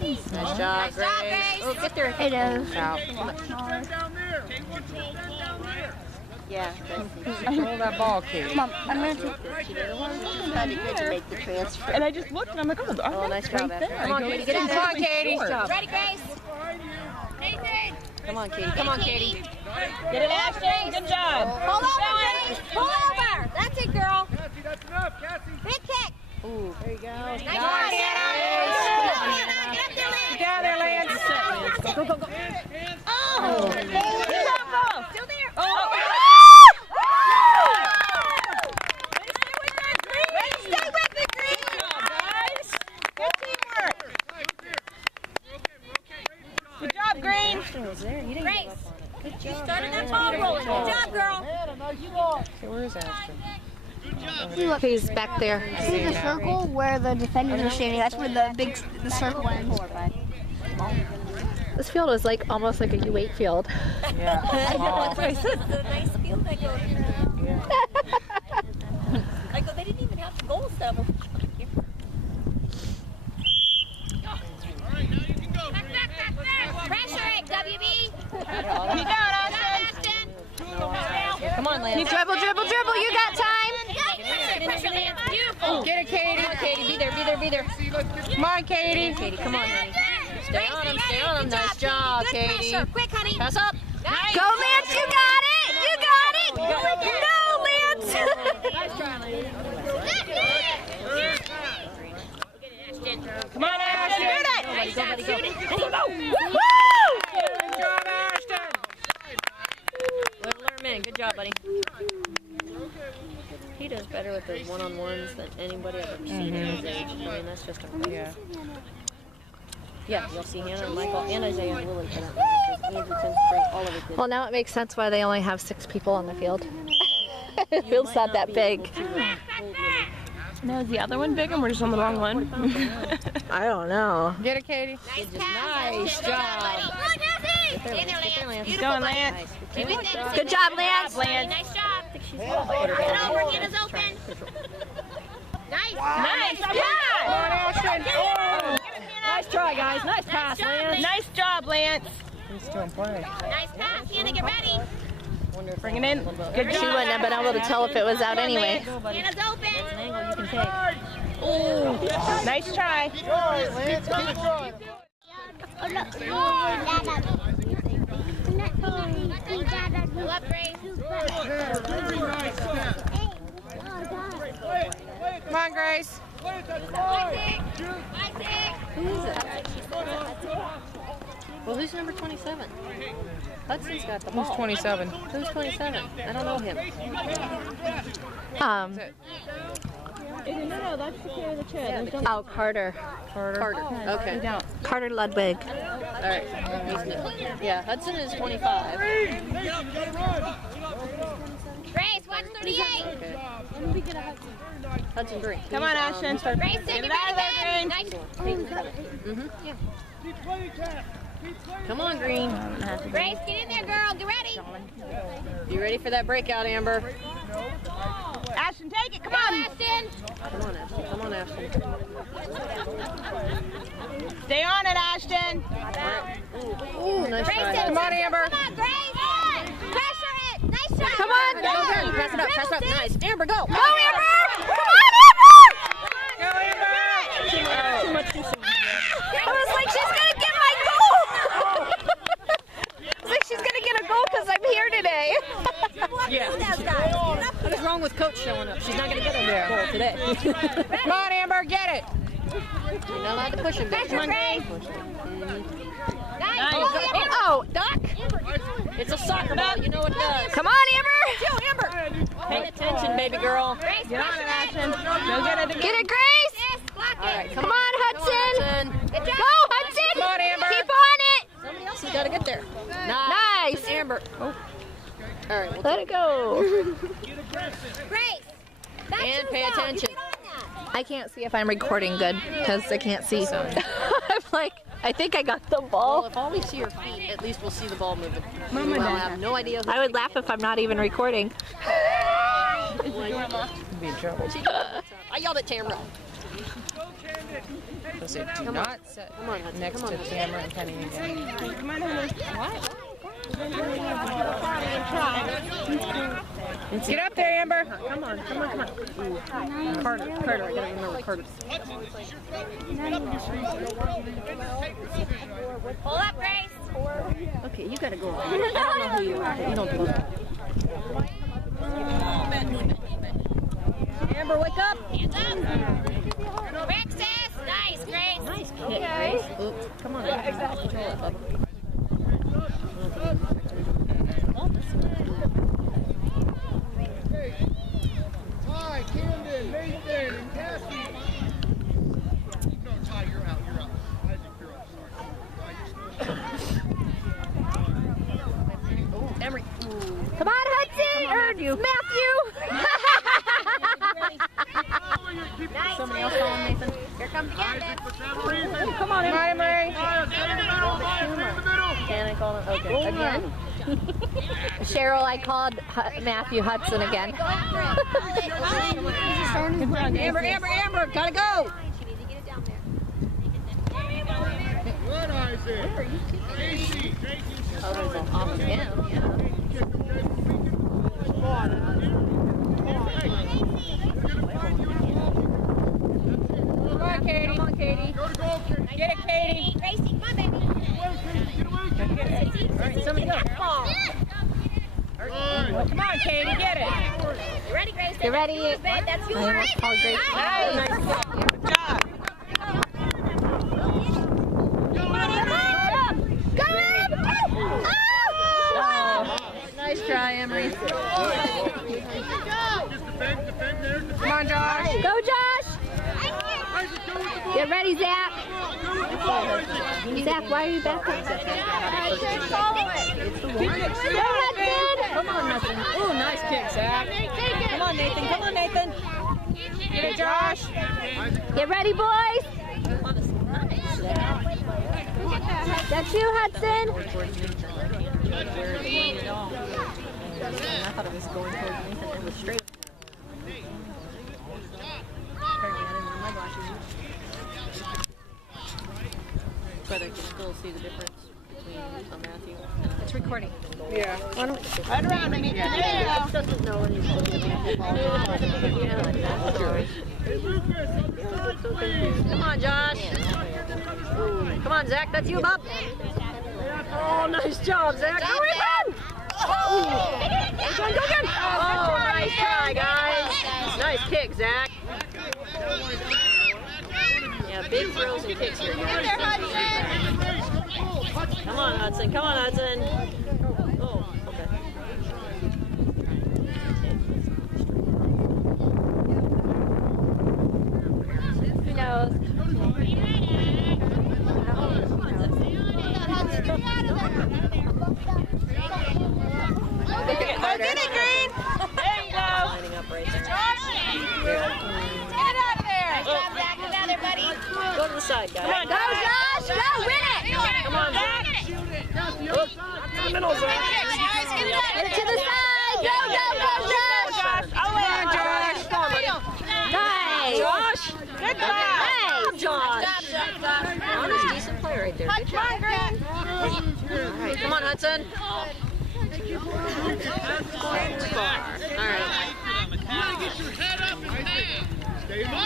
Nice job, Grace. Oh, get there. It is. Out. Yeah, Hold that ball, Katie. Mom, I'm going to make the transfer. And I just looked and I'm like, Oh, nice job, Ashley. Come on, Katie. Get in there. Come on, Katie. Ready, Grace? Nathan. Come on, Katie. Come on, Katie. Get it, Ashton. Good job. Pull over, Grace. Pull over. That's it, girl. Cassie, that's enough, Cassie. Big kick. Ooh, there you go. Nice Nice. job, Hannah. Get up there, Lance. Get down there, Lance. Go, go, go. Oh. Still there. Oh. Stay with me, Green. Guys. Good teamwork. Good job, Green. Grace. You started that ball rolling. Good job, girl. Okay, where is Ashton? He's back there. see the circle where the defenders are standing. That's where the circle ends. This field is like almost like a U8 field. Yeah. Oh. It's a nice field they go to. I go, they didn't even have the goal stuff. Pressure it, WB. You got it, Ashton. Come on, Lance. You dribble, dribble, dribble. You got time. Pressure, Lance. Beautiful. Get it, Katie. Katie, be there, be there, be there. Come on, Katie. Katie, come on, honey. Stay on him, stay on him. Good Nice job, Good Katie. pressure. Quick, honey. Pass up. Nice. Go, Lance. You got it. You got it. Go, Lance. Nice try, lady. Come on, Ashton. Shoot it. Nice job. Shoot it. Go, go, go. Good job, Ashton. Little Lerman, good job, buddy. He does better with those one-on-ones than anybody I've ever seen at his age. I mean, that's just unreal. Yeah. Yeah, you'll see Hannah and Michael and Isaiah and Lily for that because Andrew tends to bring all of his kids. Well, now it makes sense why they only have 6 people on the field. The field's not that big. Now, is the other one big and we're just on the wrong one? I don't know. Get it, Katie. Nice job. Stand there, Lance. Keep going, Lance. Good job, Lance. Nice job. Get over. Hannah's open. Nice. Nice. Job. Come on, Ashton. Oh. Nice try, guys. Nice pass, Lance. Nice job, Lance. He's still in play. Nice pass. Hannah, get ready. Bring it in. Good She job. wouldn't have been able to tell if it was out anyway. Hannah's open. Angle you can take. Ooh. Nice try. Try, Lance. Keep trying. Go up, Grace. Very nice step. Come on, Grace. Well, who's number 27? Hudson's got the ball. Who's 27? Who's 27? I don't know him. Oh, Carter. Carter. Okay. Carter Ludwig. All right. He's new. Yeah, Hudson is 25. Grace, watch 38. Okay. Hudson Green. Come on, Ashton. Grace, take it out of there, again. Green. Nice. Yeah. Come on, Green. Grace, get in there, girl. Get ready. You ready for that breakout, Amber? Ashton, take it. Come Come on, on. Ashton. Come on, Ashton. Come on, Ashton. Stay on it, Ashton. Ooh, nice Grace, try. Come on, Amber. Come on, Grace. Pressure it. Nice shot. Come on. Go, girl. Pass it up. Pass it up. Nice. Amber, go. Go, Amber. Come on, Amber. Go, Amber. Too much too soon. I was like, she's going to get my goal. I was like, she's going to get a goal because I'm here today. Yeah. What is wrong with Coach showing up? She's not going to get a goal today. Come on, Amber. Get it. You're not allowed to push him. Pressure, Grace. Nice. Oh, Duck. It's a soccer ball. You know what it does. come on, Amber. Pay attention, baby girl. Grace, Get on it, pressure Ashton. Go get it. Get it, Grace. Yes, block All it. right, Come on, Hudson. Good job. Go, Hudson. Come on, Amber. Keep on it. Somebody else has got to get there. Nice. Amber. Oh. All right, we'll Let it go. Grace. That's And your pay fault. attention. Get on that. I can't see if I'm recording good because I can't see. I'm like, I think I got the Well, ball. if all we see are feet, at least we'll see the ball moving. We'll have no idea who I would laugh if I'm not even recording. Be in trouble. I yelled at Tamra. say, do not sit next to Tamara and Penny again. Get up there, Amber. Come on. Ooh. Carter, I gotta remember Carter. Pull up, Grace. Okay, you gotta go. I don't know who you are. You don't do that. Amber, wake up. Hands up. Quick, sis. Nice, Grace. Nice kick, Grace. Oops. Come on. Control it, Bubba. Ty, Camden, Nathan, and Cassie. No, Ty, you're out. Isaac, you're up. Oh, Emery. Come on, Hudson! Or Matthew! Somebody else calling Nathan. Here comes again, Isaac, for some reason. Come on, Emery. Ty, stay in the middle. Ty, stay in the middle. Can I call him? Okay. Again? Cheryl, I called Matthew Hudson again. Amber, gotta go. Good, Isaac. Casey. Oh, there's an off again. Yeah. Come on, Katie. Go to goal, Katie. Get it, Katie. Gracie, come on, baby. All right, somebody go. Come on, Katie, get it. You ready, Grace? Get ready. Babe, that's yours. Call Grace. Nice. Good job. Nice try, Emery. Just defend there. Come on, Josh. Go, Josh! Isaac, go with the ball. Get ready, Zach. Zach, why are you back there? Go, Hudson! Come on, Nathan. Ooh, nice kick, Zach. Come on, Nathan. Get it, Josh. Get ready, boys! That's you, Hudson. I thought it was going towards Nathan. It was straight. Apparently, I didn't wear my glasses. But I can still see the difference between Matthew and it's recording. Yeah. Right around me. Yeah. He doesn't know when he's looking at the ball. Come on, Josh. Come on, Zach. That's you, Bob. Oh, nice job, Zach. Go, Ethan! Go again. Oh, nice try, guys. Nice kick, Zach. Yeah, big throws and kicks here, guys. Come on, Hudson. Oh, okay. Who knows? Go get it, Green. There you go. Lining up right there. Get it out of there. Back together, buddy. Go to the side, guys. Come on, Go, Josh! Go, win it! Come on, Zach. In the middle, Zach. Get it to the side! Go, Josh! Come on, Josh. Nice! Josh. Good job. Nice! Josh. Honest, decent play right there. Good job. All right, come on, Hudson. All right. You gotta get your head up and pass. Stay in the